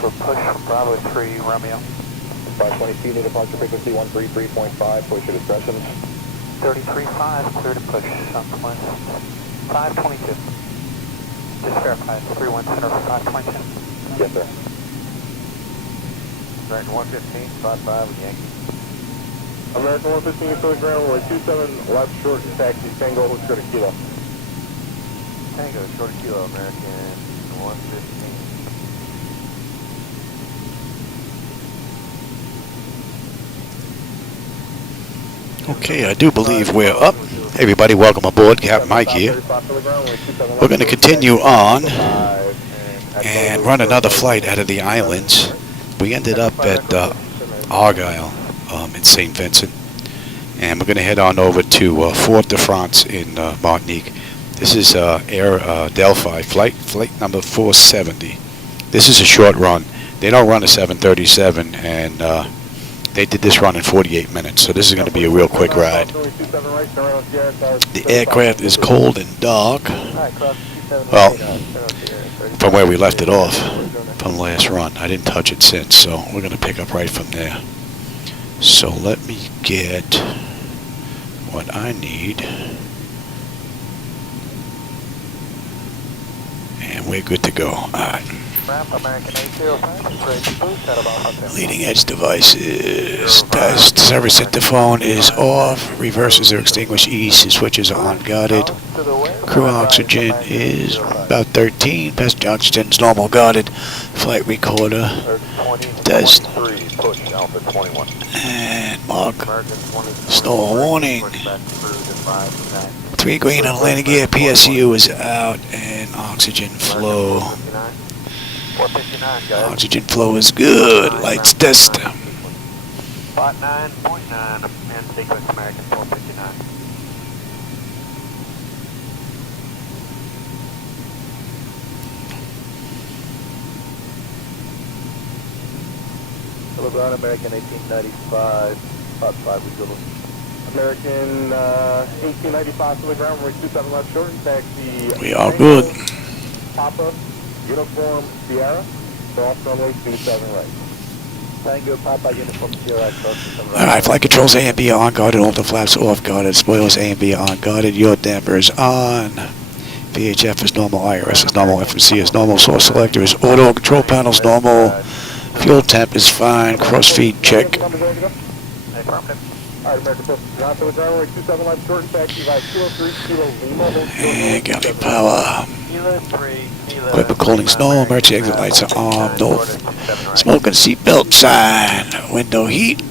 for push from Bravo 3, Romeo. 520 feet, new departure frequency 133.5, push your discretion. 33.5, clear to push, southwest. 522. Just verify, 31 center for 522. Yes, sir. American 115, 55 Yankee. American 115, for the ground, runway 27, left short, taxi, Tango, short of kilo. Tango, short of kilo, American 115. Okay, I do believe we're up. Hey everybody, welcome aboard. Captain Mike here. We're going to continue on and run another flight out of the islands. We ended up at Argyle in St. Vincent, and we're going to head on over to Fort de France in Martinique. This is Air Adelphi Flight, flight number 470. This is a short run. They don't run a 737, and they did this run in 48 minutes, so this is going to be a real quick ride. The aircraft is cold and dark. Well, from where we left it off from the last run. I didn't touch it since, so we're going to pick up right from there. So let me get what I need. And we're good to go. All right. Leading edge devices. Test. Service interphone is off. Reverses are extinguished. EC switches are unguarded. Crew oxygen is about 13. Passenger oxygen is normal guarded. Flight recorder. Test. And mark. Stall warning. 3 green on landing gear. PSU is out. And oxygen flow. Oxygen flow is good. Lights test. 9.9 and sequence American 459. Hello, ground, American 1895, spot 5 is good. American 1895 to the ground, runway 27 left short, taxi. We are good. Papa, uniform Sierra, so off runway 27 right. Tango, Papa, uniform Sierra, Alright, flight controls A and B are on guarded, all the flaps off guarded, spoilers A and B are on guarded, your damper is on. VHF is normal, IRS is normal, FMC is normal, source selector is auto, control panels normal, fuel temp is fine, cross feed check. And galley power. Equipment cooling normal, emergency exit lights are on, no smoke and seatbelt sign, window heat,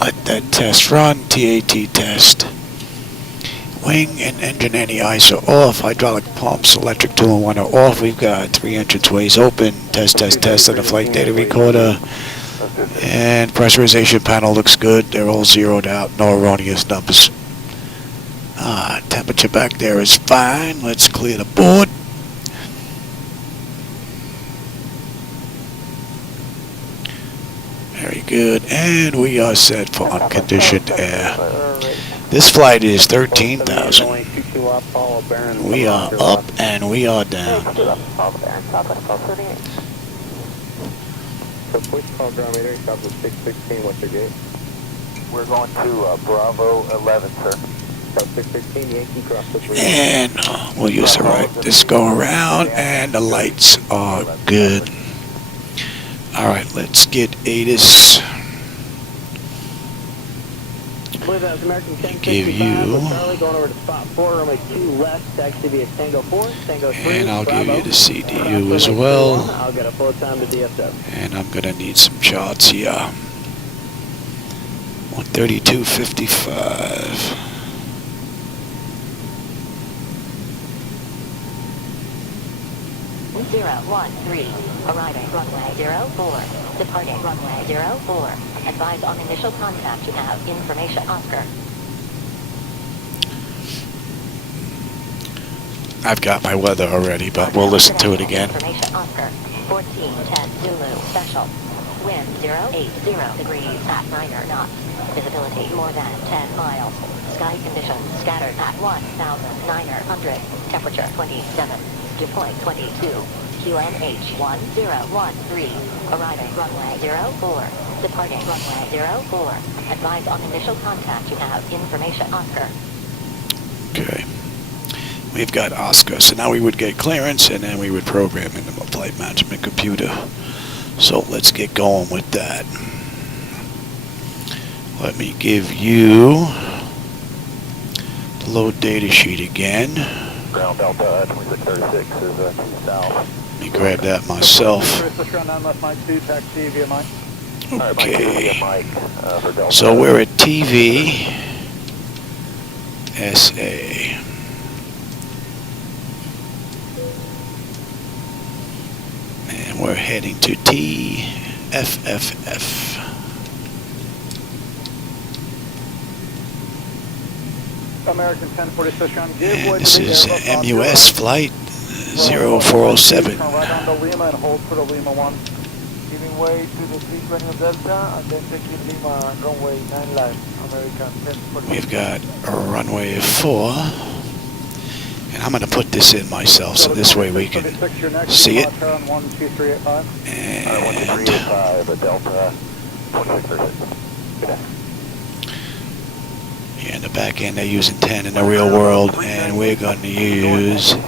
let that test run, TAT test. Wing and engine anti-ice are off, hydraulic pumps, electric 2 and 1 are off, we've got 3 entranceways open, test on the flight data recorder, and pressurization panel looks good, they're all zeroed out, no erroneous numbers. Temperature back there is fine, let's clear the board. Very good, and we are set for unconditioned air. This flight is 13,000. We are up and we are down. We're going to Bravo 11, sir. And we'll use the right this go around, and the lights are good. Alright, let's get ATIS. Give you, and I'll give you the CDU as well, and I'm gonna need some charts here. 132.55. Arriving runway 04, departing runway 04. Advise on initial contact to have information Oscar. I've got my weather already, but we'll listen to it again. Information Oscar, 1410 Zulu special. Wind 080 degrees at 9 knots. Visibility more than 10 miles. Sky conditions scattered at 1,900. Temperature 27. Dew point 22. QNH1013, arriving runway 04, departing runway 04. Advise on initial contact you have information Oscar. Okay. We've got Oscar, so now we would get clearance and then we would program into a flight management computer. So let's get going with that. Let me give you the load data sheet again. Ground Delta 2636 is to south. Let me grab that myself. Okay. So we're at TVSA. And we're heading to TFFF. American 1046 on And this is MUS flight 0407. Turn right on to Lima and hold for the Lima 1. Giving way to the 320 of Delta and then taking Lima runway 9 left. American 1046. We've got a runway 4. And I'm going to put this in myself so this way we can see it. And here in the back end they're using 10 in the real world, and we're going to use that.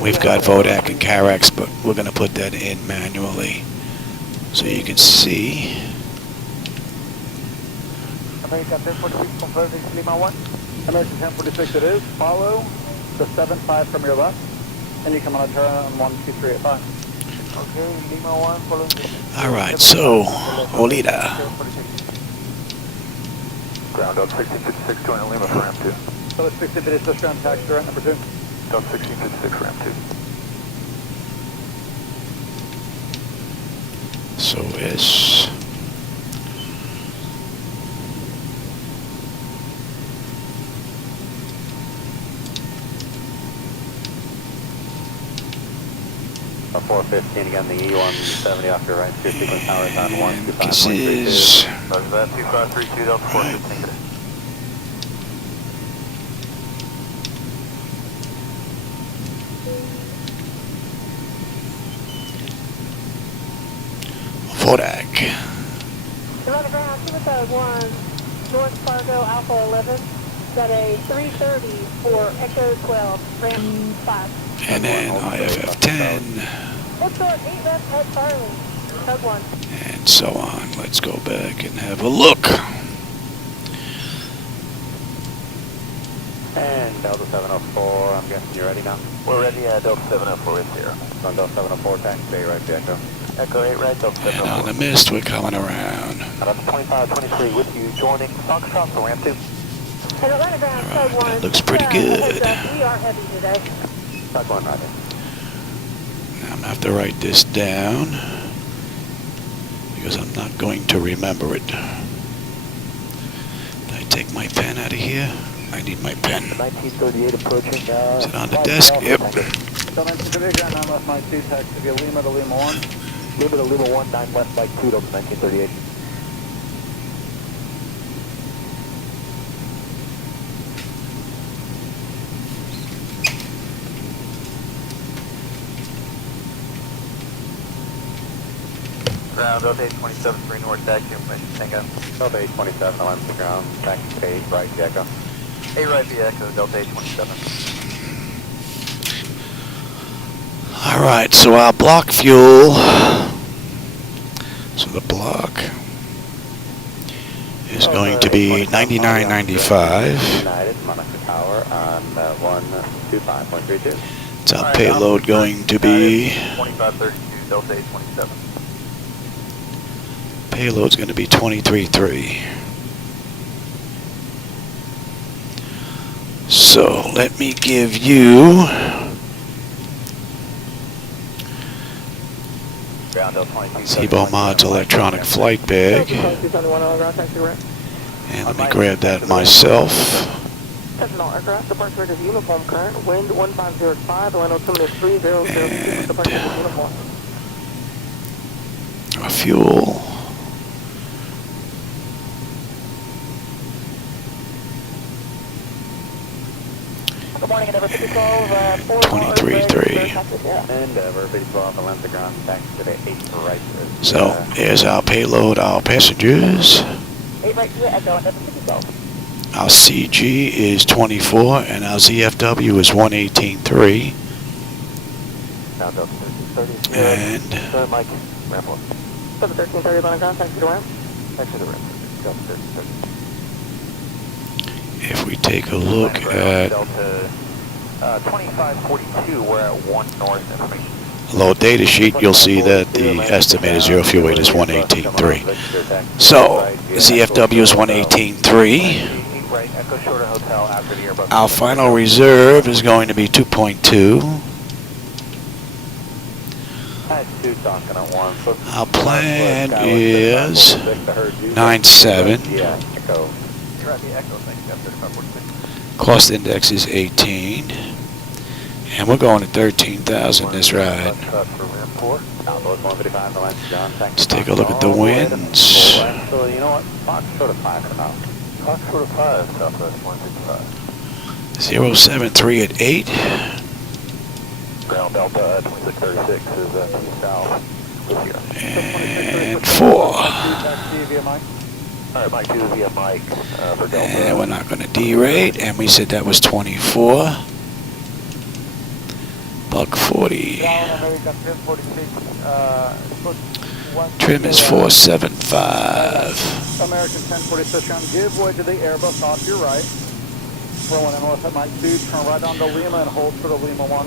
We've got Vodak and Carax, but we're going to put that in manually so you can see. American 1046 confirmed it's Lima 1. American 1046 it is. Follow the 75 from your left, and you come on a turn on 12385. Okay, Lima 1 following the... Alright, so, Olita. Ground out 1656 joining Lima for ramp 2. So it's 1656 ground taxi direct number 2. Down 1656 ramp 2. So it's... A 415 again, the E170 off your right, steer sequence power is on 125.32. This is... Roger that, 2532 Delta 415. Vodak. Run ground, Suicide 1, North Fargo, Alpha 11. Got a 330 for Echo 12, ramp 5. And then IFF 10. Let's go at 8 left at Charlie, Tug 1. And so on. Let's go back and have a look. And Delta 704, I'm guessing you're ready now? We're ready, Delta 704 is here. On Delta 704, taxi bay right to Echo. Echo 8 right, Delta 704. And on the mist, we're coming around. Delta 2523 with you, joining Foxtrot for ramp 2. And Atlanta ground, Tug 1. That looks pretty good. We are heavy today. Tug 1, roger. Now I'm going to have to write this down because I'm not going to remember it. Did I take my pen out of here? I need my pen. 1938 approaching. Is it on the desk? Yep. So 1938, ground 9 left, 92, taxi via Lima to Lima 1. Lima to Lima 1, 9 left, flight 2, Delta 1938. Ground, Delta 827, 3 north, taxi information, Tango. Delta 827, alarm to ground, taxi 8 right, Echo. 8 right via Echo, Delta 827. Alright, so our block fuel. So the block is going to be 99.95. United, Monaco Tower on 125.32. It's our payload going to be... 2532, Delta 827. Payload's going to be 23.3. So let me give you Zibo Mod's electronic flight bag. And let me grab that myself. Sentinel aircraft, departure is uniform current, wind 1505, land altimeter 3002, departure is uniform. Our fuel. Good morning, Endeavour 56 23.3. Endeavor, 12 and length of ground, back to the 8 right. So here's our payload, our passengers. 8 right to Echo, and 12. Our CG is 24 and our ZFW is 118.3. Now Delta 1330. And Sir, Mike, ramp up. Delta 1330, line of ground, taxi to ramp. Exit the ramp. Delta 1330. if we take a look at Delta 2542, we're at 1 north information. low data sheet, you'll see that the estimated zero fuel weight is 118.3. So ZFW is 118.3. Our final reserve is going to be 2.2. Our plan is 9.7. Cost index is 18. And we're going to 13,000 this ride. Let's take a look at the winds. So you know what? Fox short of 5 for now. Fox short of 5, Southwest 165. 073 at 8. Ground Delta 2636 is to south with you. And 4. Alright, Mike 2 via Mike for Delta. And we're not going to derate. And we said that was 24. Buck 40. Trim is 475. American 1046 on, give way to the Airbus off your right. Rolling in north at Mike 2, turn right onto Lima and hold for the Lima 1.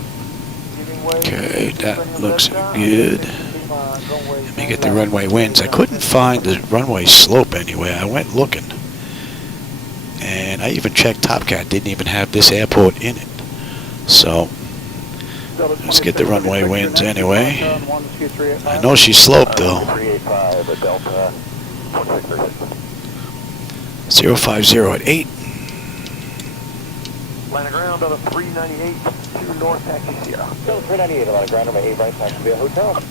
Okay, that looks good. Let me get the runway winds. I couldn't find the runway slope anywhere. I went looking. And I even checked Topcat. Didn't even have this airport in it. So let's get the runway winds anyway. I know she's sloped though. 050 at 8. Line of ground on a 398 to north taxi Sierra. Delta 398 on the ground over 8 right taxi via hotel.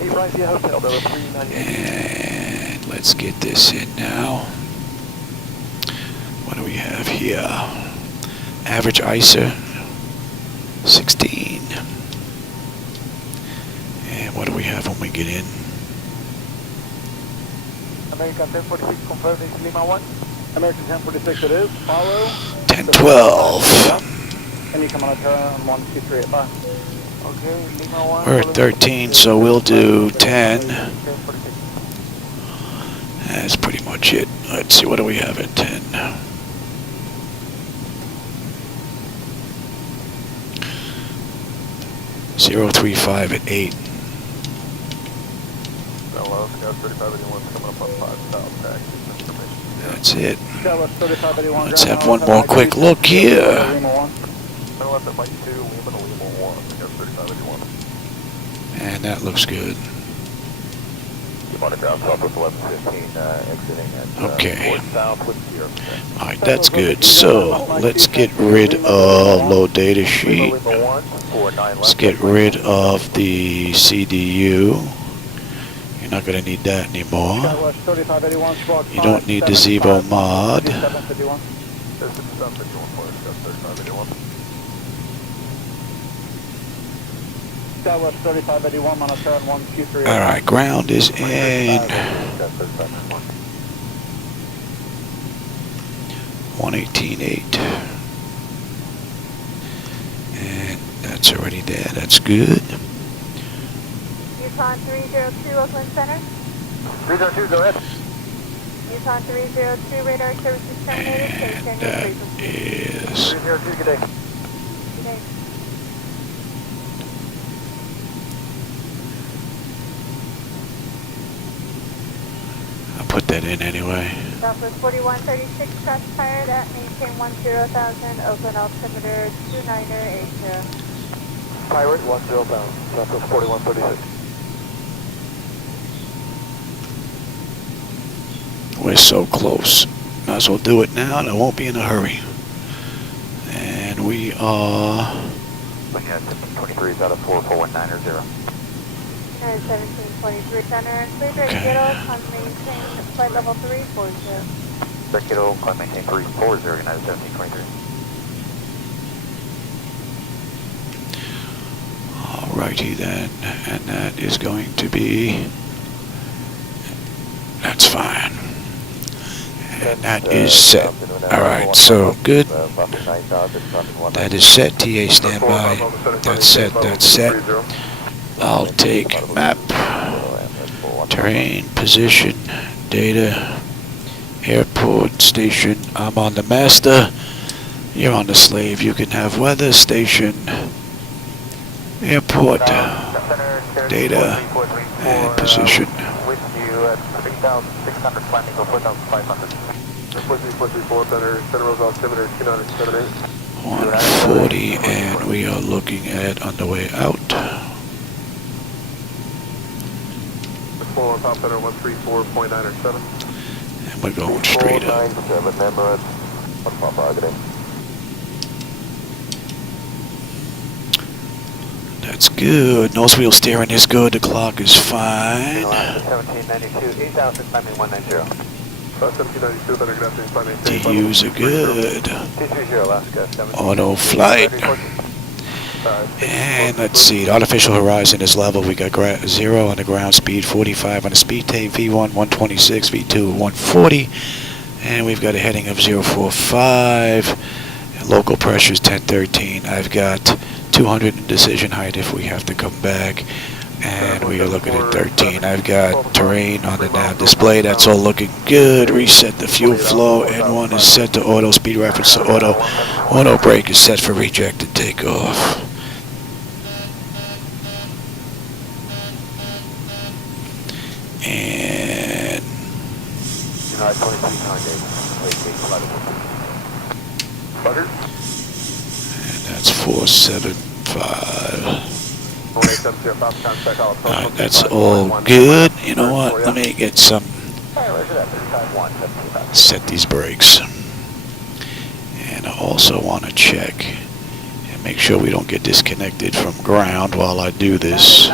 8 right via hotel, Delta 398. And let's get this in now. What do we have here? Average ISA 16. And what do we have when we get in? American 1046 confirmed is Lima 1. American 1046 it is. Follow. 1012. And you come on a turn on 12385. Okay, Lima 1. We're at 13, so we'll do 10. That's pretty much it. Let's see, what do we have at 10? Zero 35 at 8. That's it. Let's have one more quick look here. And that looks good. Okay. Alright, that's good. So let's get rid of low data sheet. Let's get rid of the CDU. You're not going to need that anymore. You don't need the Zibo mod. Alright, ground is in 118.8. And that's already there. That's good. Yukon 302, Oakland Center. 302, go ahead. Yukon 302, radar services terminated. And that is 302, good day. Good day. I'll put that in anyway. Southwest 4136, crossfire at maintain 10,000, Oakland altimeter 2980. Pirate 10 pound, Southwest 4136. We're so close. Might as well do it now and I won't be in a hurry. And we are... Looking at 1523 is out of 44190. 1723 center, clear direct Ghetto, on maintain flight level 340. Direct Ghetto, climb maintain 340, United 1723. Alrighty then, and that is going to be, that's fine. And that is set. Alright, so good. That is set. TA standby. That's set, that's set. I'll take map, terrain, position, data, airport, station. I'm on the master. You're on the slave. You can have weather, station, airport, data, and position. 140, and we are looking at on the way out. And we're going straight up. That's good. Nose wheel steering is good. The clock is fine. 1792, 8,000, climbing 190. DUs are good. 230 Alaska, 17. Auto flight. And let's see, the artificial horizon is level. We got 0 on the ground speed, 45 on the speed tape, V1 126, V2 140, and we've got a heading of 045. And local pressure is 1013. I've got 200 in decision height if we have to come back, and we are looking at 13. I've got terrain on the nav display. That's all looking good. Reset the fuel flow. N1 is set to auto. Speed reference to auto. Auto brake is set for reject and takeoff. And that's 475. Alright, that's all good. You know what? Let me get some. Set these brakes. And I also want to check and make sure we don't get disconnected from ground while I do this.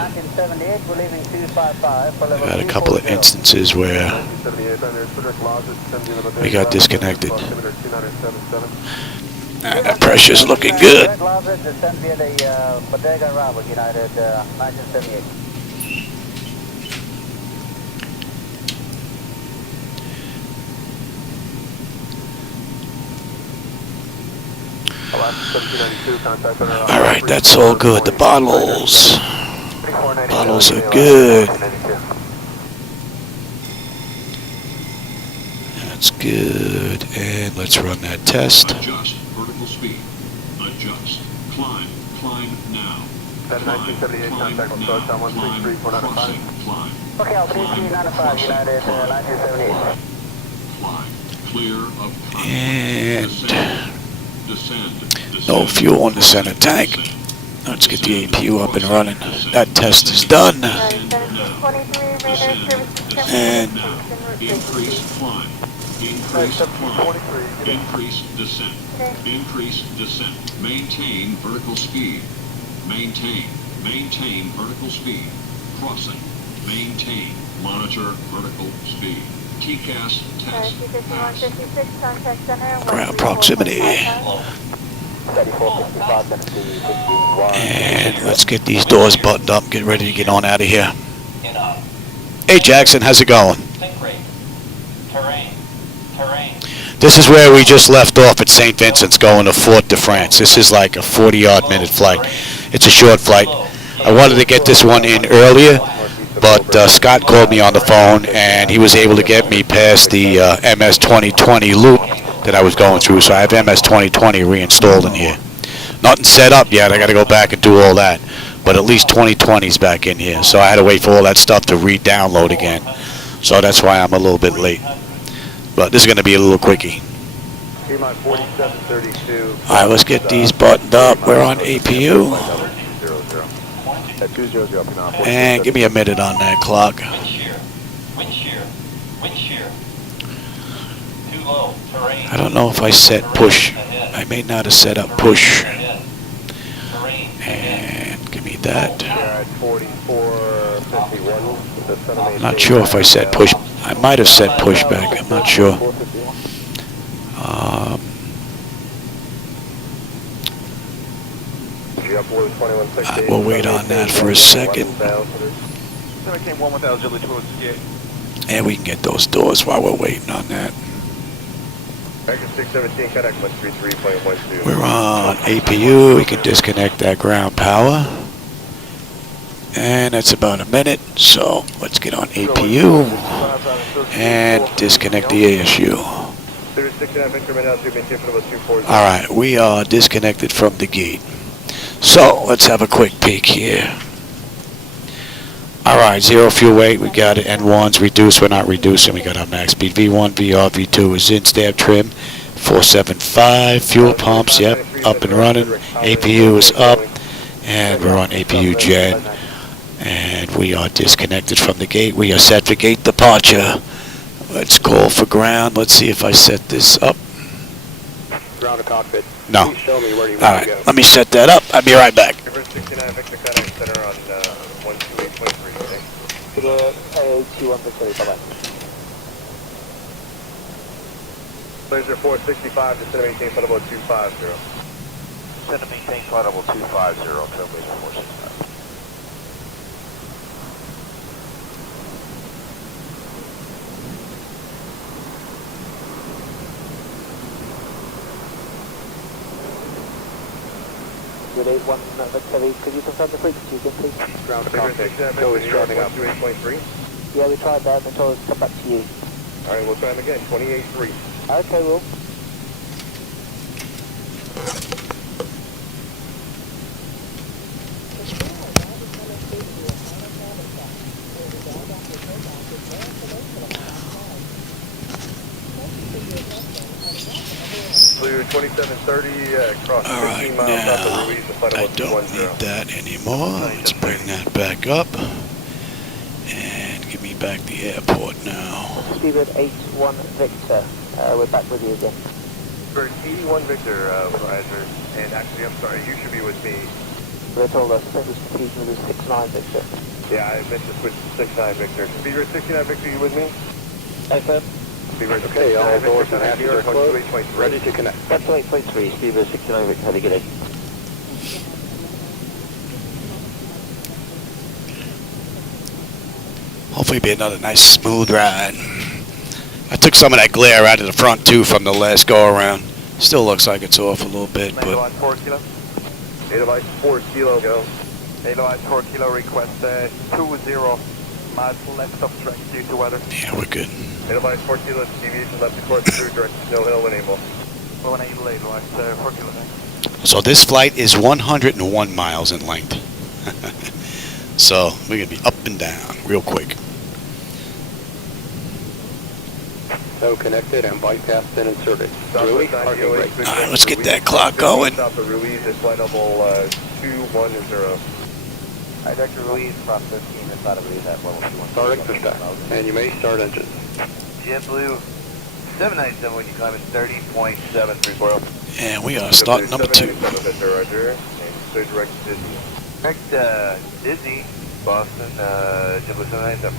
I've had a couple of instances where we got disconnected. And the pressure's looking good. Alright, that's all good. The bottles are good. That's good. And let's run that test. Adjust vertical speed. Adjust. Climb. Climb now. That 1978 contact will start on 133.495. Climb. Okay, LTC 95, United 1978. Climb. Clear of contact. And Descend. no fuel in the center tank. Let's get the APU up and running. That test is done. And increase climb. Increase climb. Increase descent. Increase descent. Maintain vertical speed. Maintain. Maintain vertical speed. Crossing. Maintain. Monitor vertical speed. TCAS test. ground proximity. And let's get these doors buttoned up, get ready to get on out of here. Hey Jackson, how's it going? This is where we just left off at St. Vincent's going to Fort de France. This is like a 40-odd minute flight. It's a short flight. I wanted to get this one in earlier, but Scott called me on the phone and he was able to get me past the MS 2020 loop that I was going through, so I have MS 2020 reinstalled in here. Nothing set up yet. I got to go back and do all that, but at least 2020 is back in here, so I had to wait for all that stuff to re-download again, so that's why I'm a little bit late, but this is going to be a little quickie. Alright, let's get these buttoned up. We're on APU, and give me a minute on that clock. I don't know if I set push. I may not have set up push. And give me that. I'm not sure if I set push. I might have set push back. I'm not sure. We'll wait on that for a second. 17-1-1000, And we can get those doors while we're waiting on that. 617, contact 133.12. We're on APU. We can disconnect that ground power. And that's about a minute. So let's get on APU and disconnect the ASU. Alright, we are disconnected from the gate. So let's have a quick peek here. Alright, 0 fuel weight, we got it. N1's reduced, we're not reducing, we got our max speed. V1, VR, V2 is in, stab trim. 475, fuel pumps, yep, up and running. APU is up, and we're on APU gen. And we are disconnected from the gate. We are set for gate departure. Let's call for ground. Let's see if I set this up. Ground to cockpit. No. Please show me where you want Alright, to go. let me set that up. I'll be right back. 69 Victor contact center on 128.3. To the AAT1 Victory, bye-bye. Laser 465, descend and maintain flight level 250. Descend and maintain flight level 250, Trailblazer 465. Good 81 Victory, could you confirm the frequency again, please? Ground to cockpit. Go is starting up. 28.3. Yeah, we tried that and told us to come back to you. Alright, we'll try them again. 28.3. Okay, Will. Clear 2730, cross Alright, 15 miles south now, of Ruiz, the flight I level don't 210. need that anymore. Let's bring that back up. And give me back the airport now. Steven 81 Victor, we're back with you again. Bird 81 Victor, riser. And actually, I'm sorry, you should be with me. They told us, I think it was confusion with 69 Victor. Yeah, I meant to switch to 69 Victor. Speedbird 69 Victor, you with me? Affirm. Speedbird, okay, all doors and hatches are closed. Ready to connect. That's 8.3, Steven 69 Victor, have a good day. Hopefully be another nice smooth ride. I took some of that glare out of the front too from the last go around. Still looks like it's off a little bit, but Edelweiss 4 kilo. Edelweiss 4 kilo, go. Edelweiss 4 kilo, request 20 miles left of track due to weather. yeah, we're good. Edelweiss 4 kilo, deviation left to course through direct Snow Hill when able. When I Edelweiss 4 kilo. So this flight is 101 miles in length. So we're going to be up and down real quick. No connected and bypassed and inserted. Alright, Alright, let's get that clock going. South of Ruiz is flight level 210. I Dr. Ruiz, cross 15, inside of Ruiz at level 21. Starting for start. And you may start engine. JetBlue 797 when you climb at 30.734. And we are starting number 2. Roger. And so direct Disney. Correct, Disney, Boston, JetBlue 797.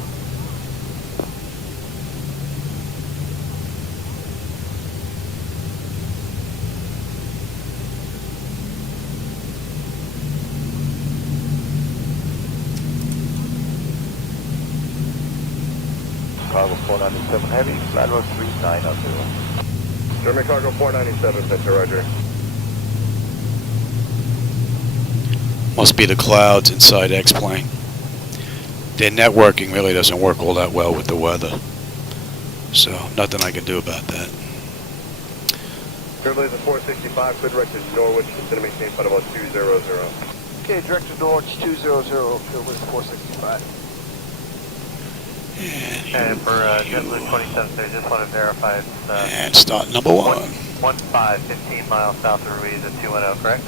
Cargo 497 Heavy, flat road 3900. German Cargo 497, Victor, roger. Must be the clouds inside X-Plane. Their networking really doesn't work all that well with the weather. So, nothing I can do about that. Trailblazer 465, clear directed Norwich, consider maintain flight about 200. Okay, directed Norwich 200, Trailblazer 465. And for JetBlue 2730, just want to verify it's And start number 1. 15 miles south of Ruiz at 210, correct?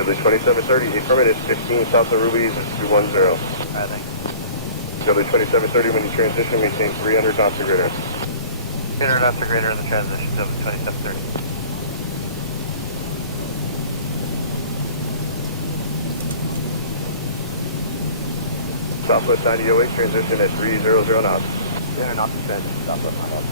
JetBlue 2730, affirmative, 15 south of Ruiz is 210. I think. JetBlue 2730, when you transition, maintain 300 knots or greater. 300 knots or greater in the transition, JetBlue 2730. Southwest 9008, transition at 300 knots. 300 knots of transition, Southwest 9008.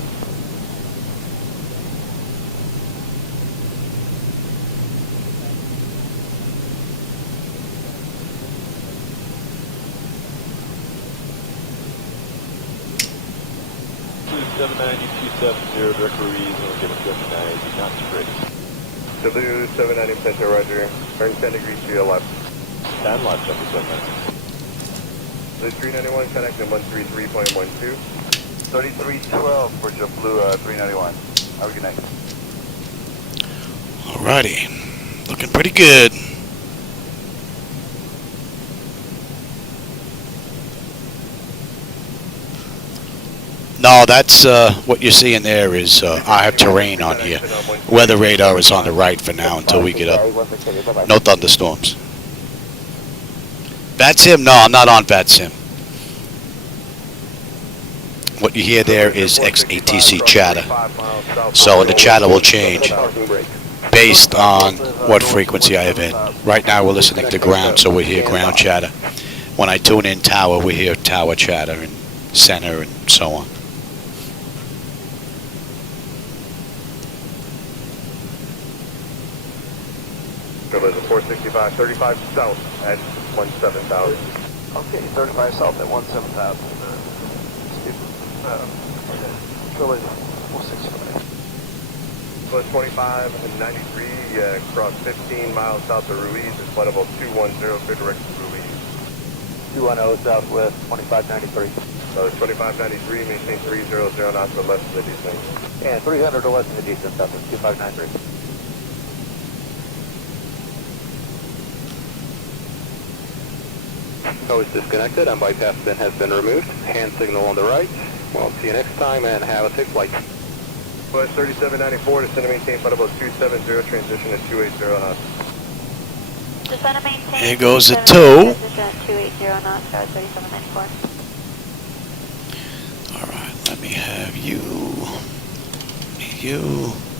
790-270, direct Ruiz, and we'll give it 79, knots free. W790 Center, roger. Turn 10 degrees to your left. 10 left, JetBlue 790. The 391 connecting 133.12. 3312 for JetBlue 391. Have a good night. Alrighty. Looking pretty good. No, that's what you're seeing there is I have terrain on here. Weather radar is on the right for now until we get up. No thunderstorms. VATSIM? No, I'm not on VATSIM. What you hear there is XATC chatter. So the chatter will change based on what frequency I have in. Right now we're listening to ground, so we hear ground chatter. When I tune in tower, we hear tower chatter and center and so on. There's a 465, 35 south at 17,000. Okay, 35 south at 17,000. Village 465. Plus 25 and 93, cross 15 miles south of Ruiz, is flight level 210, clear direct to Ruiz. 210 southwest 2593. So 2593, maintain 300 knots or less of the descent. And 300 or less in the descent, southwest 2593. Nose disconnected and bypass bin has been removed. Hand signal on the right. Well, see you next time and have a safe flight. Plus 3794, descend to maintain flight level 270, transition at 280 knots. Descend to maintain. Here goes the 2. Transition at 280 knots, 3794. Alright, let me have you,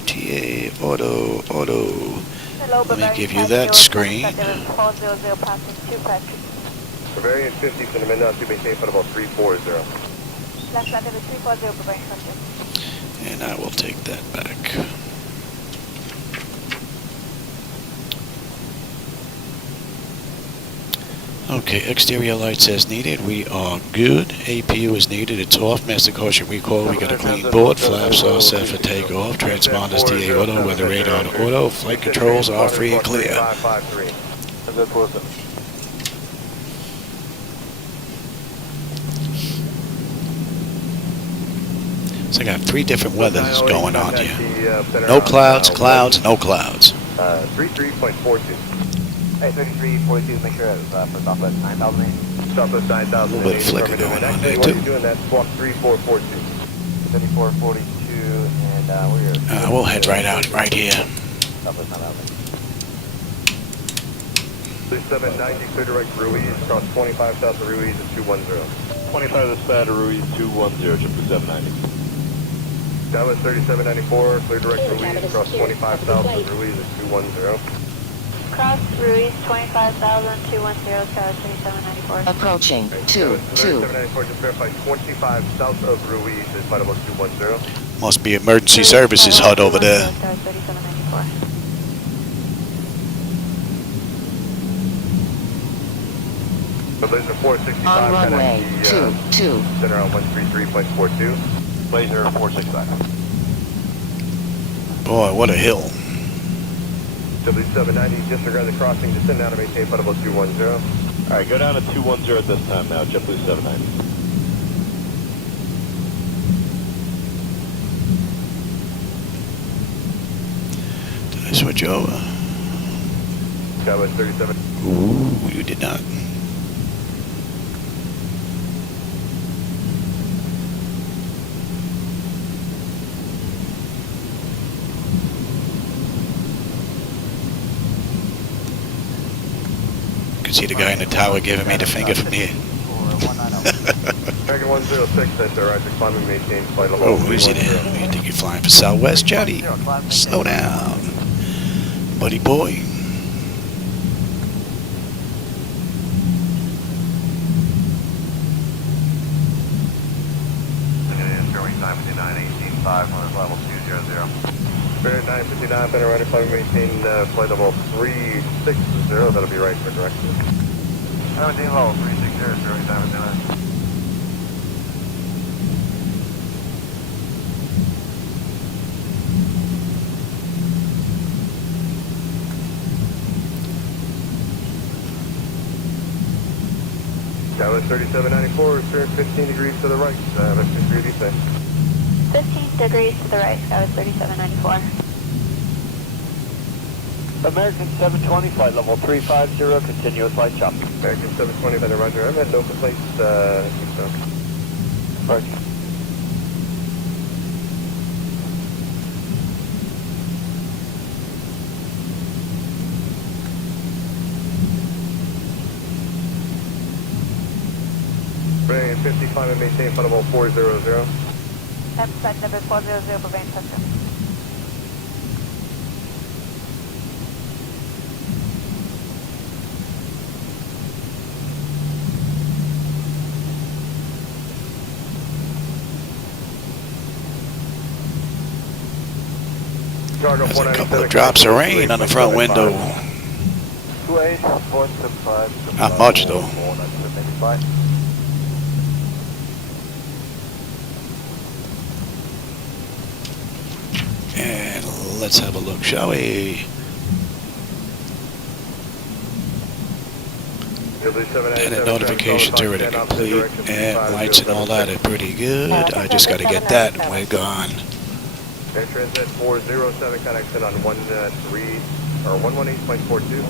TA, auto. Hello, Let me give you that screen. Bavarian 50, send them in now to maintain flight level 340. Last flight level 340, Bavarian 50. And I will take that back. Okay, exterior lights as needed. We are good. APU is needed. It's off. Master caution recall. We got a clean board. Flaps are set for takeoff. Transponders TA auto. Weather radar auto. Flight controls are free and clear. So I got 3 different weathers going on here. No clouds, clouds, no clouds. 33.42. Hey, 3342, make sure it was for Southwest 9000. Southwest 9000. A little bit of flicker going on there What are too. you doing? That's block 3442. 3442, and we're We'll head right out, right here. Southwest 9000. 3790, clear direct Ruiz, cross 25 south of Ruiz at 210. 25 this side of Ruiz, 210, JetBlue 790. That was 3794, clear direct Ruiz, cross 25 south of Ruiz at 210. Cross Ruiz 25,210, tower 3794. Approaching 22. 3794, just verify 25 south of Ruiz is flight level 210. Must be emergency services HUD over there. Tower 3794. So there's a 465 On runway 22. center on 133.42. Blazer 465. Boy, what a hill. W790, disregard the crossing, descend down to maintain flight level 210. Alright, go down to 210 at this time now, JetBlue 790. Did I switch over? That was 37. Ooh, you did not. You can see the guy in the tower giving me the finger from here. Dragon 106, that's the right, climbing maintain flight level. Oh, who's he there? You think you're flying for Southwest, Johnny? Slow down, buddy boy. Showing time 59.18.5 on level 200. Spirit 959, been right, climbing maintain flight level 360, that'll be right for direction. 17 level 360, showing time 59. Southwest 3794, turn 15 degrees to the right. Let's just read these 15 degrees to the right, Southwest 3794. American 720, flight level 350, continuous light chop. American 720, better roger. I've had no complaints, so. Roger. Bring 55 and maintain flight level 400. Flight number 400 for Vincent. There's a couple of drops of rain on the front window. 28-475. Not much though. And let's have a look, shall we? And notifications are already complete, and lights and all that are pretty good. I just got to get that, and we're gone. Air Transat 407 connection on 13 or 118.42.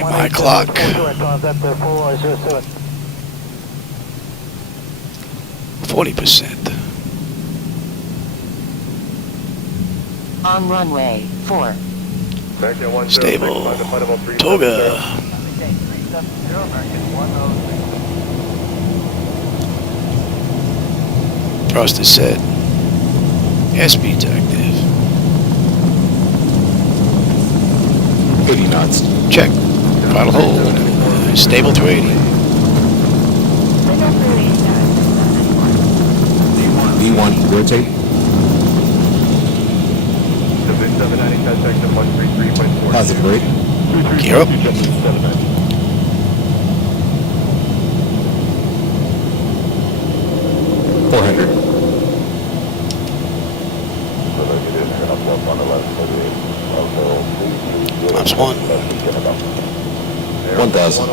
My clock. 40%. On runway 4. Stable. Toga. Thrust is set. Airspeed's active. 80 knots. Check. Throttle hold. Stable 380. V1, rotate. Positive rate. Gear up. 400. Flaps 1. 1,000.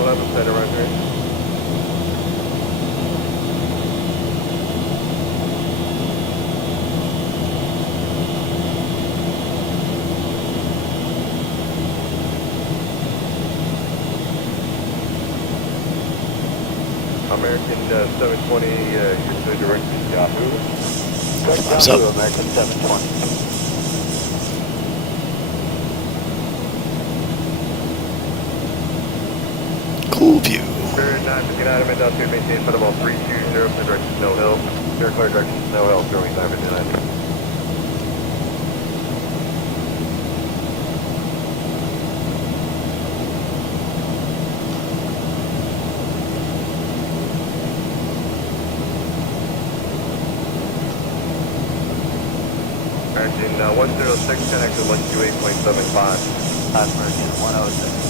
American 720, you're so direct to Yahoo. Flaps up. American 720. Cool view. Spirit 959, I'm in altitude, maintain flight level 320 to direction Snow Hill. Clear clear direction Snow Hill, 0959. American 106, connect to 128.75. American 106.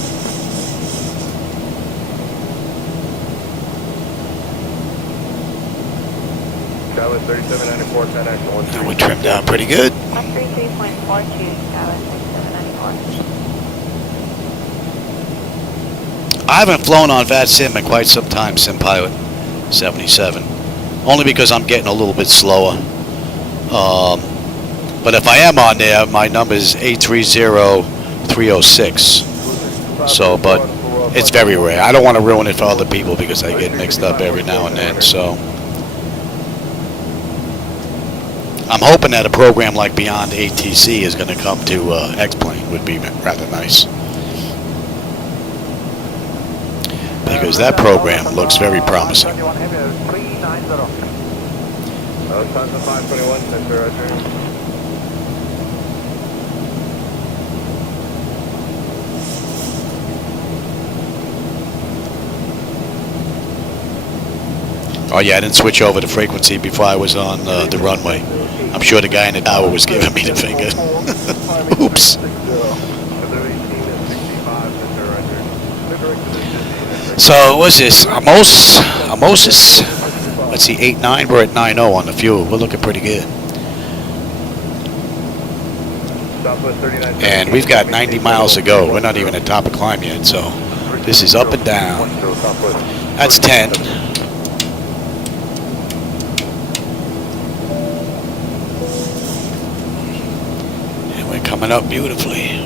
Dallas 3794, connect to 1. Now we're trimmed down pretty good. 133.42, Dallas 3794. I haven't flown on VATSIM in quite some time, SimPilot 77. Only because I'm getting a little bit slower. But if I am on there, my number is 830-306. So, but it's very rare. I don't want to ruin it for other people because I get mixed up every now and then. So, I'm hoping that a program like Beyond ATC is going to come to X-Plane. Would be rather nice. Because that program looks very promising. Lufthansa 521, center roger. Oh yeah, I didn't switch over the frequency before I was on the runway. I'm sure the guy in the tower was giving me the finger. Oops. So what's this? Amosis. Let's see, 8.9. We're at 9.0 on the fuel. We're looking pretty good. And we've got 90 miles to go. We're not even at top of climb yet, so This is up and down. That's 10. And we're coming up beautifully.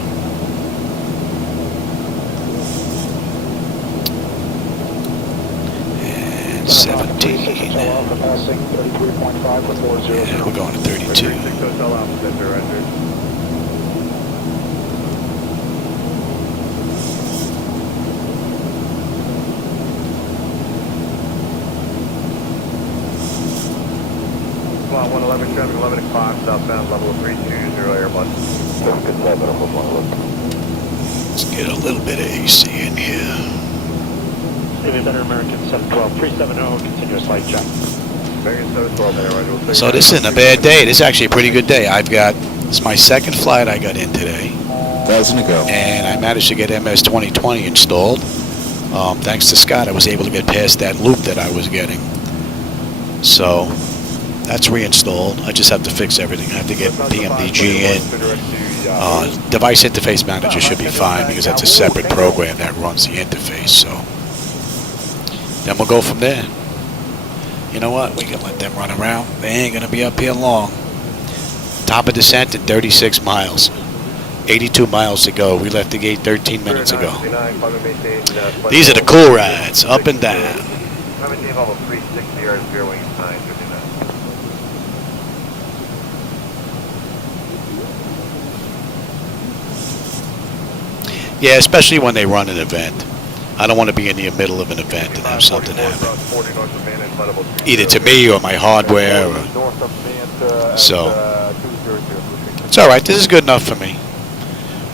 And 17. And we're going to 32. Flight 111, traffic 11 o'clock, southbound level 320 Airbus. Let's get a little bit of AC in here. Center American 712, 370, continuous light check. American 712, Roger. So this isn't a bad day. This is actually a pretty good day. It's my second flight I got in today. Doesn't it go? And I managed to get MS-2020 installed. Thanks to Scott, I was able to get past that loop that I was getting. So that's reinstalled. I just have to fix everything. I have to get PMDG in. Device Interface Manager should be fine because that's a separate program that runs the interface. So then we'll go from there. You know what? We can let them run around. They ain't going to be up here long. Top of descent in 36 miles. 82 miles to go. We left the gate 13 minutes ago. These are the cool rides, up and down. Yeah, especially when they run an event. I don't want to be in the middle of an event and have something happen. Either to me or my hardware. So, it's alright. This is good enough for me.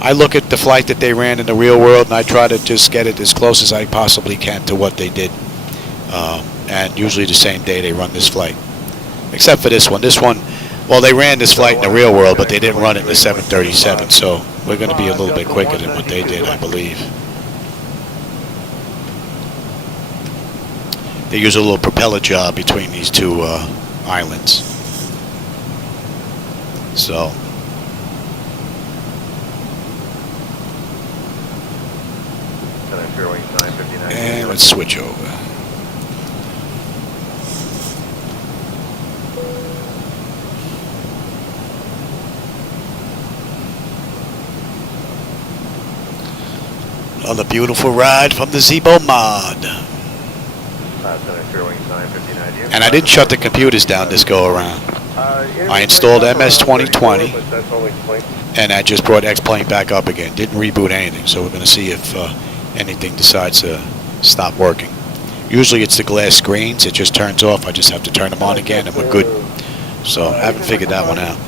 I look at the flight that they ran in the real world and I try to just get it as close as I possibly can to what they did. And usually the same day they run this flight. Except for this one. This one, well, they ran this flight in the real world, but they didn't run it in the 737. So, we're going to be a little bit quicker than what they did, I believe. They use a little propeller job between these two islands. So. And let's switch over. Another beautiful ride from the Zibo mod. And I didn't shut the computers down this go around. I installed MS-2020 and I just brought X-Plane back up again. Didn't reboot anything, so we're going to see if anything decides to stop working. Usually it's the glass screens, it just turns off. I just have to turn them on again and we're good. So I haven't figured that one out.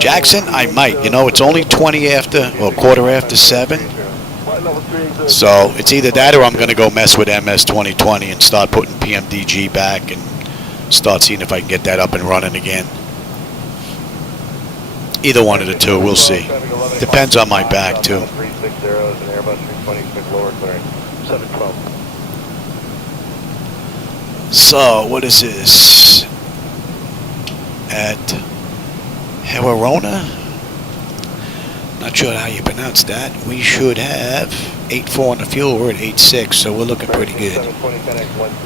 Jackson, I might. You know, it's only 20 after, well, quarter after 7. So it's either that or I'm going to go mess with MS-2020 and start putting PMDG back and start seeing if I can get that up and running again. Either one of the two, we'll see. Depends on my back, too. So, what is this? At Herona? Not sure how you pronounce that. We should have 8.4 on the fuel. We're at 8.6, so we're looking pretty good.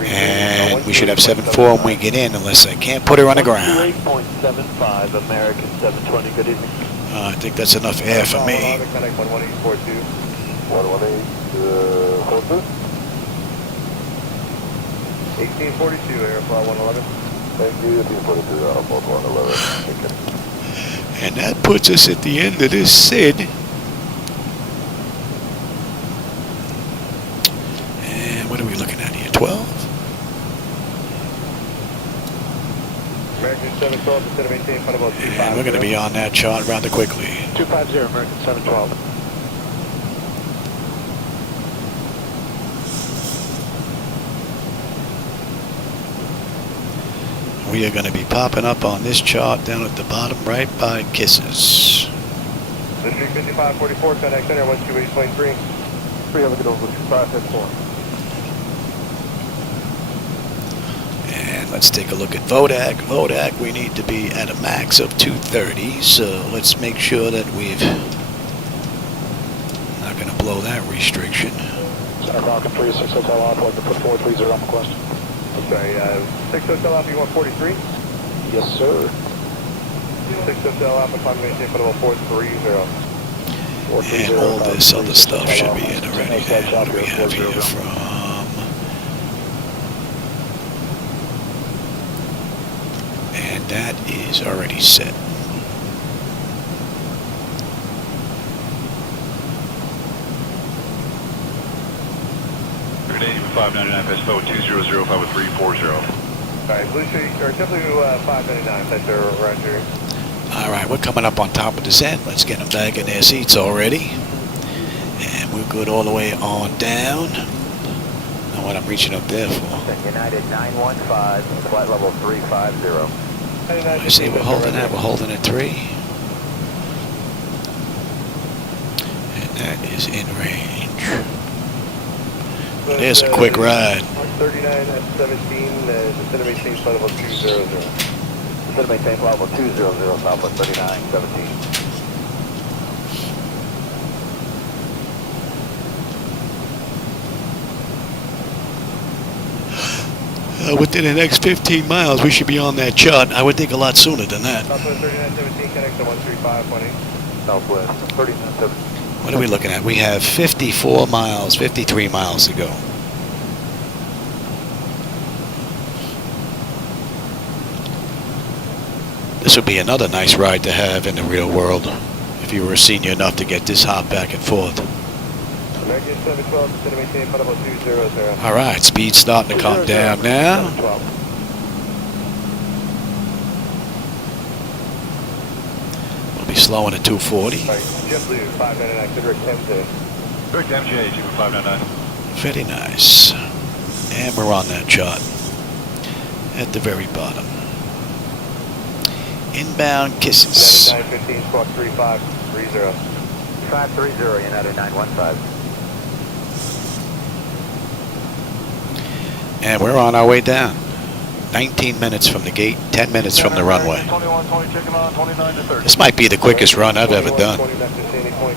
And we should have 7.4 when we get in, unless I can't put her on the ground. 8.75 American 720. Good evening. I think that's enough air for me. 1842, Air Flight 111. Thank you, 1842, Air Flight 111. And that puts us at the end of this SID. And what are we looking at here? 12? American 712, instead of 18, find about 250. And we're going to be on that chart rather quickly. 250, American 712. We are going to be popping up on this chart down at the bottom right by Kisses. District 5544, contact center 128.3. 3 have a good over 2554. And let's take a look at Vodak. Vodak, we need to be at a max of 230, so let's make sure that we've going to blow that restriction. Center Falcon 36 Hotel Alpha, like to put 430 on the question. I'm sorry, 6 Hotel Alpha, you want 43? Yes, sir. 6 Hotel Alpha, climb maintain for level 430. And all this other stuff should be in already. And what do we have here from? And that is already set. Grenadian 599, pass forward 2005 with 340. Alright, Blue Street, or JetBlue 599, Center, Roger. All right, we're coming up on top of the descent. Let's get them back in their seats already. And we're good all the way on down. Know what I'm reaching up there for. United 915, flight level 350. I see we're holding that. We're holding at 3. And that is in range. There's a quick ride. 39 at 17, descend and maintain flight level 200. Descend and maintain flight level 200, Southwest 3917. Within the next 15 miles, we should be on that chart. I would think a lot sooner than that. Southwest 3917, connect to 135.8. Southwest 3917. What are we looking at? We have 54 miles, 53 miles to go. This would be another nice ride to have in the real world if you were senior enough to get this hop back and forth. American 712, descend and maintain flight level 200. All right, speed's starting to come down now. We'll be slowing at 240. JetBlue 599, direct MJ. Direct MJ, JetBlue 599. Very nice. And we're on that chart at the very bottom. Inbound kisses. 915, squawk 3530. 530, United 915. And we're on our way down. 19 minutes from the gate, 10 minutes from the runway. 2120, checking on 29 to 30. This might be the quickest run I've ever done. Enter Sandy Point,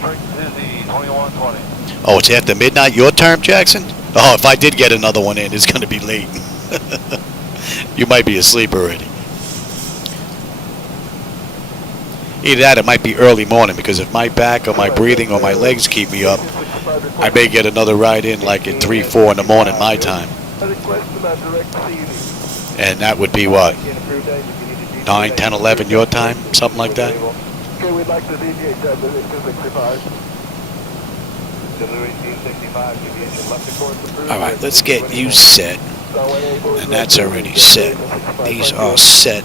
direct Dizzy, 2120. Oh, it's after midnight your term, Jackson? Oh, if I did get another one in, it's going to be late. You might be asleep already. Either that, it might be early morning, because if my back or my breathing or my legs keep me up, I may get another ride in like at 3, 4 in the morning my time. And that would be what? 9, 10, 11 your time? Something like that? Okay, we'd like to deviate that to 265. All right, let's get you set. And that's already set. These are set.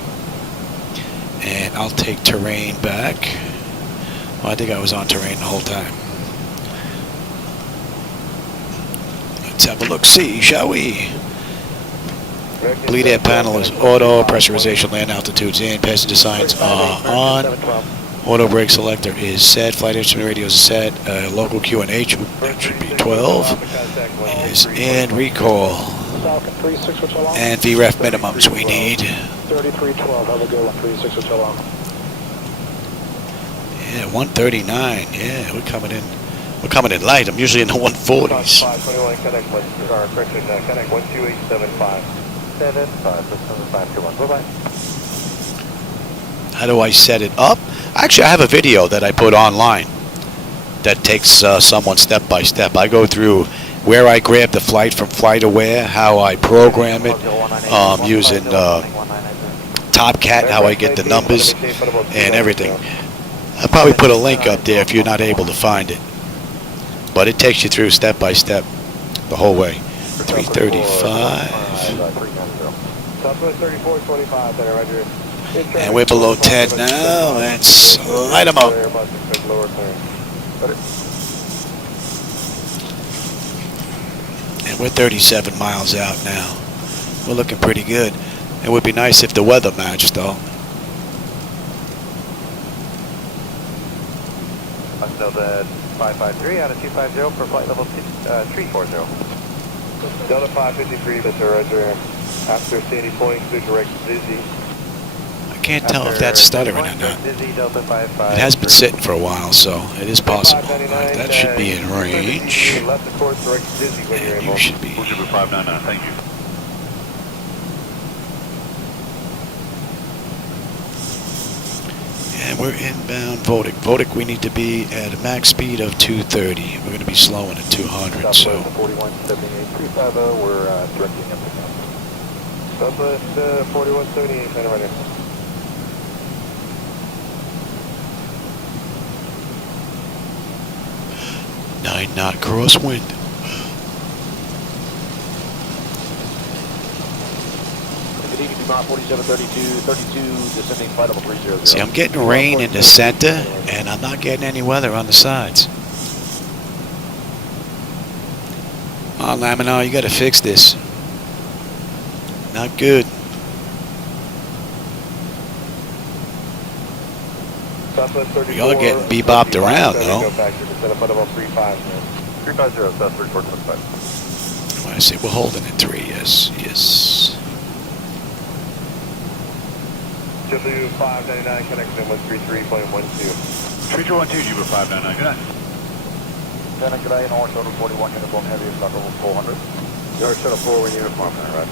And I'll take terrain back. Well, I think I was on terrain the whole time. Let's have a look-see, shall we? Bleed air panel is auto. Pressurization, land altitudes in. Passenger signs are on. Auto brake selector is set. Flight instrument radios is set. Local QNH, that should be 12, is in. Recall. And VREF minimums we need. 3312, have a good one, 36 Hotel Alpha. Yeah, 139. Yeah, we're coming in. We're coming in light. I'm usually in the 140s. 521, connect 12875. 7521. Bye-bye. How do I set it up? Actually, I have a video that I put online that takes someone step by step. I go through where I grab the flight from FlightAware, how I program it, using TopCat, how I get the numbers and everything. I'll probably put a link up there if you're not able to find it. But it takes you through step by step the whole way. 335. And we're below 10 now. Let's light them up. And we're 37 miles out now. We're looking pretty good. It would be nice if the weather matched, though. Delta 553 out of 250 for flight level 340. Delta 553, Mr. Roger. After Sandy Point, good direct Dizzy. I can't tell if that's stuttering or not. It has been sitting for a while, so it is possible. Alright, that should be in range. And you should be. 599, thank you. And we're inbound Vodic. Vodic, we need to be at a max speed of 230. We're going to be slowing at 200, so. 4178 we're directing up the ground. Southwest 4178, kind of right here. 9-knot crosswind. Good evening, Dumont 4732, descending flight level 300. See, I'm getting rain in the center, and I'm not getting any weather on the sides. Come on, Laminar, you got to fix this. Not good. We are getting bebopped around, though. 350, South 3425. I say we're holding at 3, yes, yes. W599, connection 133.12. 3212, Juba 599, good night. Lieutenant, good day, North Shuttle 41, uniform heavy, stock level 400. North Shuttle 4, uniform, right?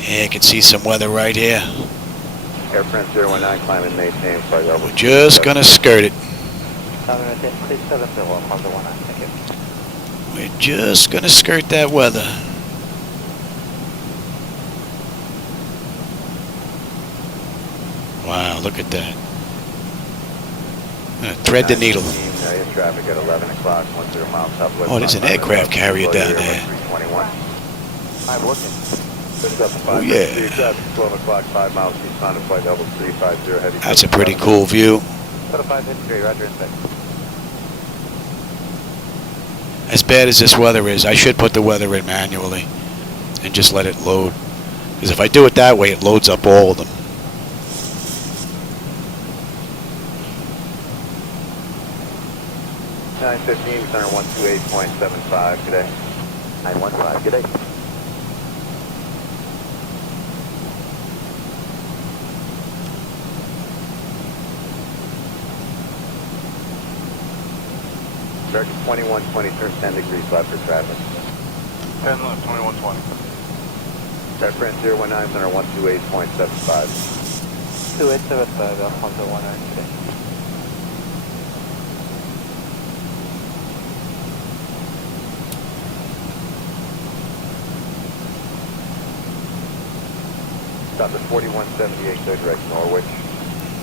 Yeah, I can see some weather right here. Air France 019, climb and maintain flight level. We're just going to skirt it. We're just going to skirt that weather. Wow, look at that. I'm going to thread the needle. Traffic at 11 o'clock, 10 miles southwest. Oh, there's an aircraft carrier down there. I'm looking. Oh, yeah. 12 o'clock, 5 miles eastbound of flight level 350 heading. That's a pretty cool view. As bad as this weather is, I should put the weather in manually and just let it load. Because if I do it that way, it loads up all of them. $915, center 128.75 today. 915, good day. American 2120, turn 10 degrees left for traffic. 10 left, 2120. Air France 019, center 128.75. 2875, Alfonso 19 today. Stop at 4178, go direct Norwich.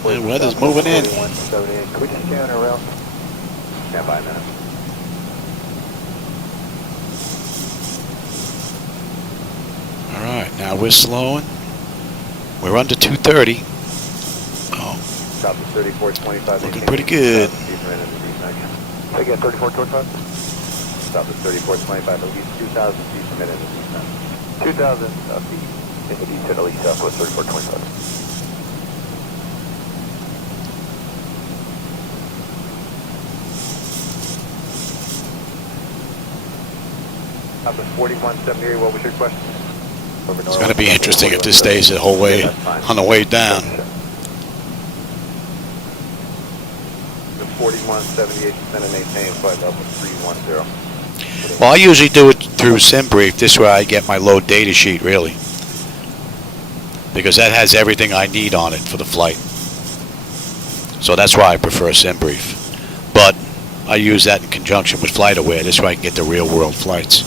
The weather's moving in. 4178, could we just stay on our rail? Stand by a minute. All right, now we're slowing. We're under 230. Oh, Stop at 3425. looking pretty good. Again, 3425. Stop at 3425, at least 2,000 feet per minute in the descent. 2,000 feet in the descent, at least southwest 3425. Up at 4178, what was your question? It's going to be interesting if this stays the whole way on the way down. The 4178, descend and maintain flight level 310. Well, I usually do it through SimBrief. This way I get my load data sheet, really. Because that has everything I need on it for the flight. So that's why I prefer SimBrief. But I use that in conjunction with FlightAware. This way I can get the real world flights.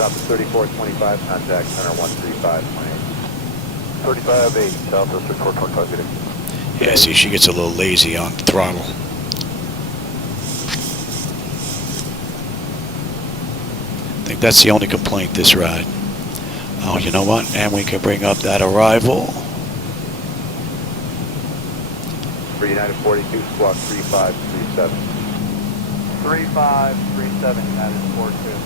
Stop at 3425, contact center 135.8. 35.8, southwest 3425. Yeah, see, she gets a little lazy on the throttle. I think that's the only complaint this ride. Oh, you know what? And we can bring up that arrival. For United 42, squawk 3537. 3537, United 42.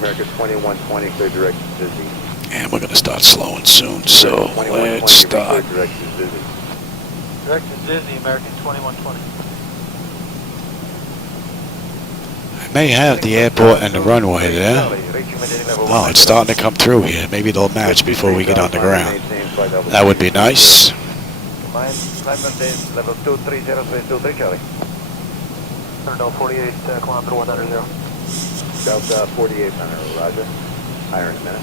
America 2120, clear direction to Zibo. And we're going to start slowing soon, so let's start. Direction is Dizzy. Direction Disney, American 2120. I may have the airport and the runway there. Oh, it's starting to come through here. Maybe they'll match before we get on the ground. That would be nice. Level 230, Charlie. Delta 48, kilometer 100. Delta 48, roger. Higher in a minute.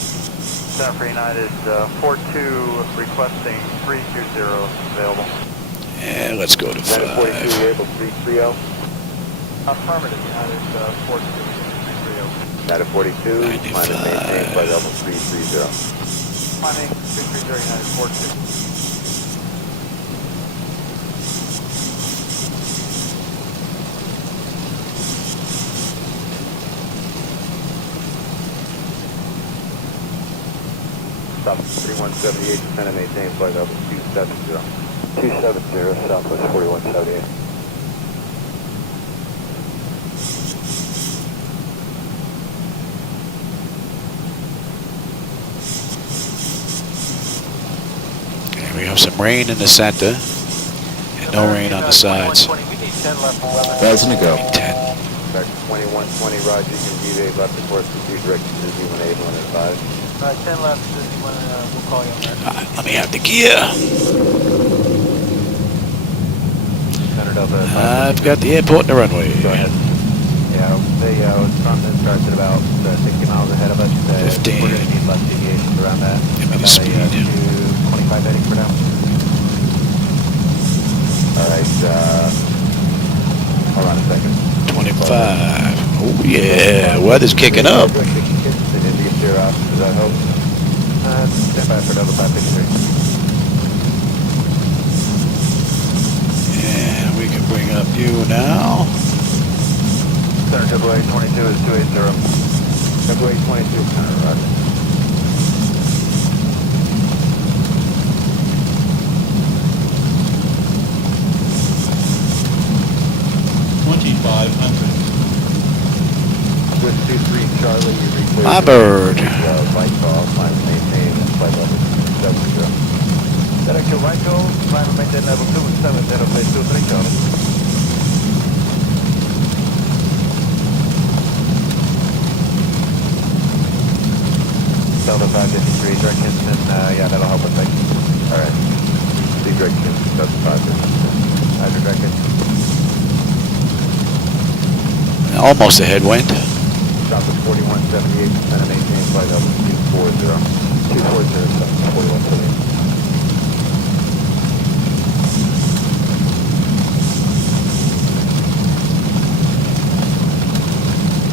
Center for United, 42 requesting 320 available. And let's go to 5. 42, able 330. Affirmative, United, 42 330. United 42, climb and maintain flight level 330. Climbing 330, United 42. Stop 3178, descend and maintain flight level 270. 270, Southwest 4178. And we have some rain in the center and no rain on the sides. We need 10 left 11. That's in a go. 10. Back to 2120, roger, you can deviate left of course, proceed direction Disney when able and advised. 10 left, Disney, we'll call you on there. Let me have the gear. Center Delta. I've got the airport and the runway. Go ahead. Yeah, the Trumpton starts at about 60 miles ahead of us. 15. We're going to need less deviations around that. Give me the speed. 25 heading for now. Alright, hold on a second. 25. Oh yeah, weather's kicking up. Does that help? Stand by for Delta 553. And we can bring up you now. Center WA22 is 280. WA22, center, roger. With 23 Charlie, you reach My bird. Light call, climb and maintain, flight level 270. Direction right call, climb and maintain level 270, place 23 Charlie. Delta 553 directions, and yeah, that'll help us, thank you. Alright, see directions, Delta 553. Hydro direction. Almost a headwind. Stop at 4178, descend and maintain flight level 240. 240, 4178.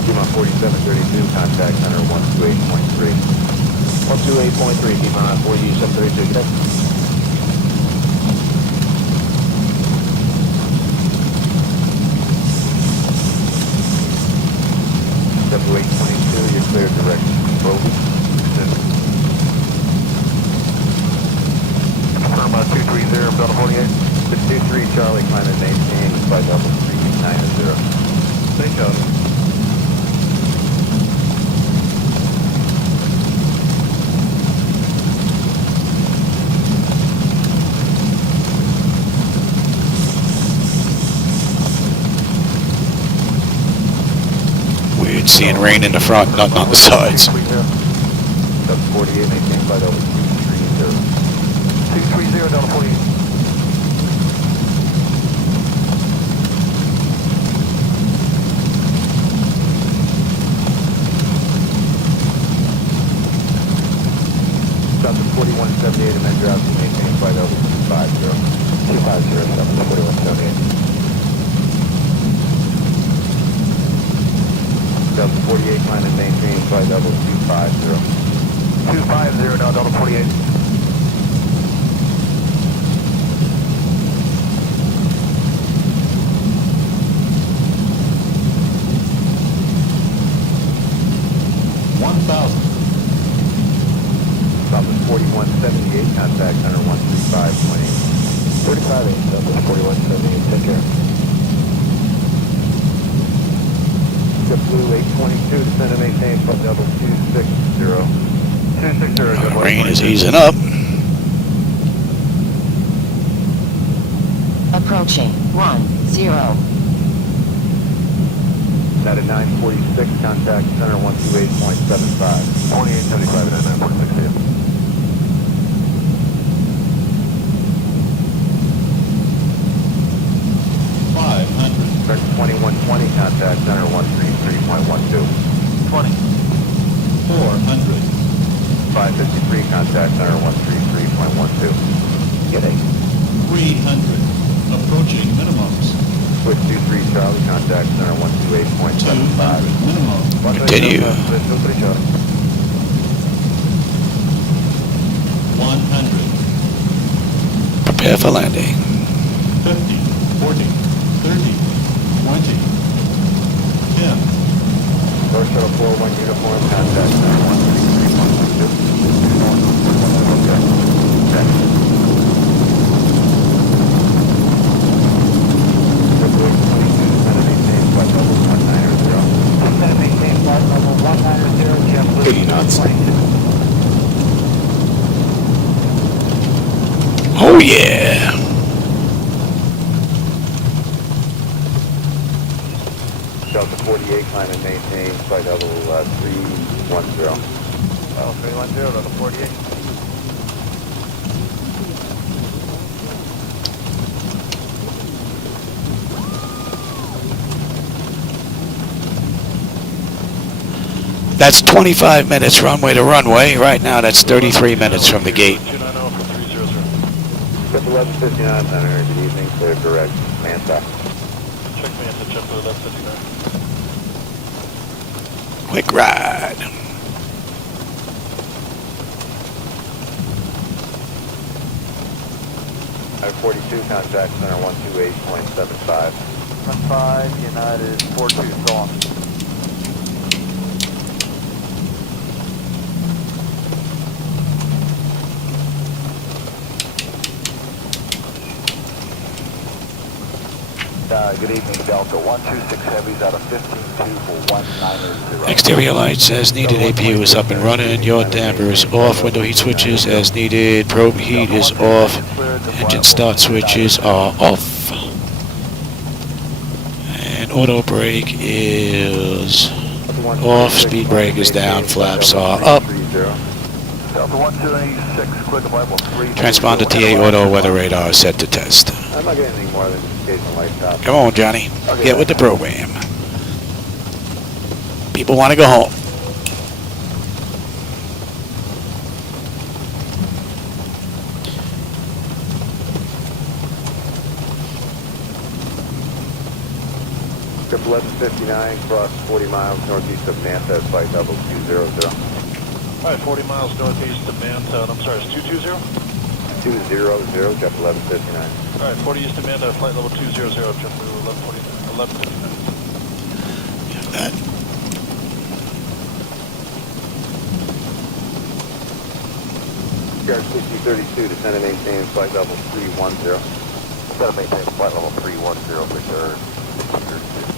Lima 4732, contact center 128.3. 128.3, Lima 4732, good day. W822, you're clear direction control. Confirm 230, Delta 48. 23 Charlie, climb and maintain, flight level 390. Stay Charlie. Weird seeing rain in the front, nothing on the sides. Delta 48, maintain flight level 230. 230, Delta 48. Delta 4178, and then drop to maintain flight level 250. 250, Delta 4178. Delta 48, climb and maintain flight level 250. 250, now Delta 48. Delta 4178, contact center 135.8. 35.8, Delta 4178, take care. Good JetBlue 822, descend and maintain flight level 260. 260, Rain is easing up. Approaching 10. At 946, contact center 128.75. 2875 at 946. 2120, contact center 133.12. 20. 400. 553, contact center 133.12. Get 8. 300. Approaching minimums. Switch 23 Charlie, contact center 128.75. 200 minimum. Continue. 100. Prepare for landing. 50. 40. 30. 20. 10. North Shuttle 41 uniform, contact center 80 knots. Oh yeah. Delta 48, climb and maintain flight level 310. Oh, 310, Delta 48. That's 25 minutes runway to runway. Right now, that's 33 minutes from the gate. 290 for 300. Jet 1159, center, good evening, clear direct, Manta. Check me into JetBlue 1159. Quick ride. I-42, contact center 128.75. 5, United 42, so on. Good evening, Delta 126 Heavies out of 15-2 for 190. Exterior lights as needed. APU is up and running. Yaw damper is off. Window heat switches as needed. Probe heat is off. Engine start switches are off. And auto brake is off. Speed brake is down. Flaps are up. Delta 126, clear to flight level 3. Transponder TA auto weather radar is set to test. I'm not getting anything more than occasional light stop. Come on, Johnny. Get with the program. People want to go home. Trip 1159, cross 40 miles northeast of Manta, flight level 200. Alright, 40 miles northeast of Manta. I'm sorry, it's 220? 200, Jet 1159. Alright, 40 east of Manta, flight level 200, JetBlue 1159. That. Guard 6032, descend and maintain flight level 310. Descend and maintain flight level 310 for Guard 6032.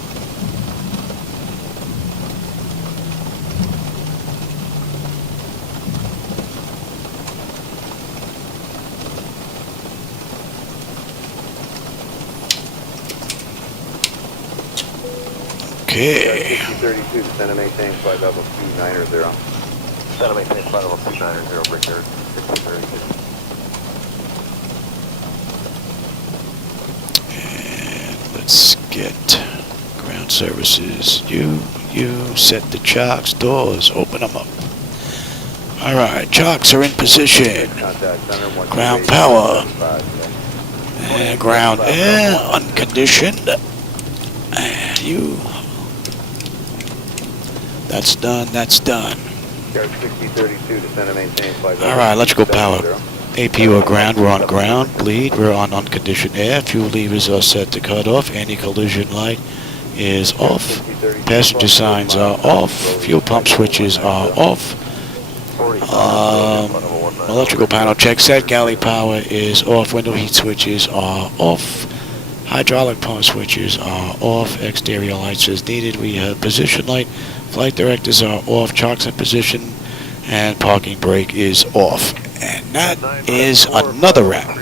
Okay. 32, descend and maintain flight level 290. Descend and maintain flight level 290, Brickyard 6032. And let's get ground services. You set the chocks, doors, open them up. All right, chocks are in position. Ground power. And ground air, unconditioned. And you. That's done, that's done. Guard 6032, descend and maintain flight level. All right, electrical power. APU are ground, we're on ground. Bleed, we're on unconditioned air. Fuel levers are set to cut off. Anti-collision light is off. Passenger signs are off. Fuel pump switches are off. Electrical panel check set. Galley power is off. Window heat switches are off. Hydraulic pump switches are off. Exterior lights as needed. We have position light. Flight directors are off. Chocks in position. And parking brake is off. And that is another wrap.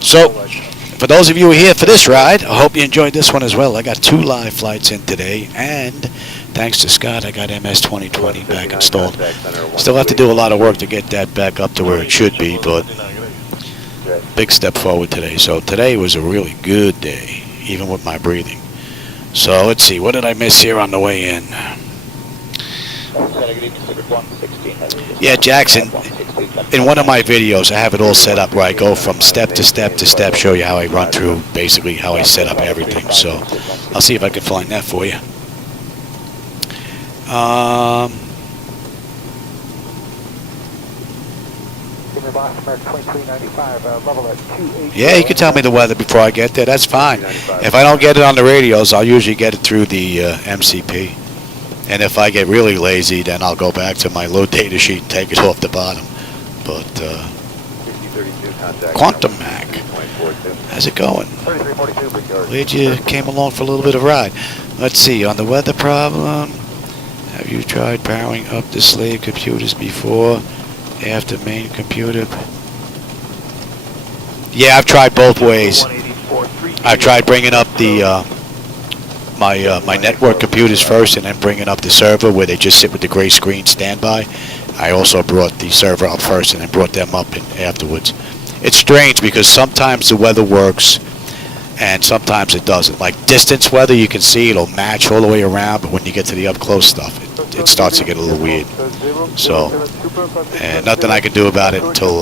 So, for those of you who are here for this ride, I hope you enjoyed this one as well. I got 2 live flights in today, and thanks to Scott, I got MS 2020 back installed. Still have to do a lot of work to get that back up to where it should be, but big step forward today. So today was a really good day, even with my breathing. So let's see, what did I miss here on the way in? Yeah, Jackson, in one of my videos, I have it all set up where I go from step to step to step, show you how I run through, basically how I set up everything. So I'll see if I can find that for you. Yeah, you can tell me the weather before I get there. That's fine. If I don't get it on the radios, I'll usually get it through the MCP. And if I get really lazy, then I'll go back to my low data sheet and take it off the bottom. But, Quantum Mac, how's it going? Glad you came along for a little bit of ride. Let's see, on the weather problem, have you tried powering up the slave computers before, after main computer? Yeah, I've tried both ways. I've tried bringing up the my network computers first and then bringing up the server where they just sit with the gray screen standby. I also brought the server up first and then brought them up afterwards. It's strange because sometimes the weather works and sometimes it doesn't. Like distance weather, you can see it'll match all the way around, but when you get to the up close stuff, it starts to get a little weird. So, and nothing I can do about it until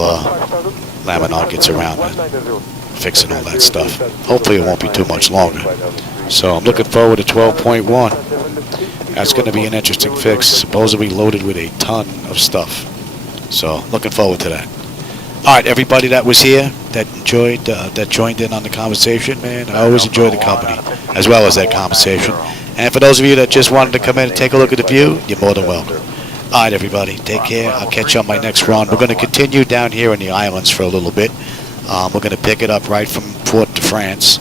Laminat gets around to fixing all that stuff. Hopefully it won't be too much longer. So I'm looking forward to 12.1. That's going to be an interesting fix, supposedly loaded with a ton of stuff. So looking forward to that. All right, everybody that was here, that joined in on the conversation, man, I always enjoy the company, as well as that conversation. And for those of you that just wanted to come in and take a look at the view, you're more than welcome. All right, everybody, take care. I'll catch you on my next run. We're going to continue down here in the islands for a little bit. We're going to pick it up right from Port de France,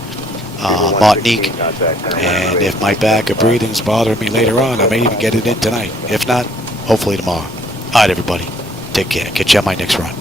Martinique. And if my back or breathing's bothering me later on, I may even get it in tonight. If not, hopefully tomorrow. All right, everybody, take care. Catch you on my next run.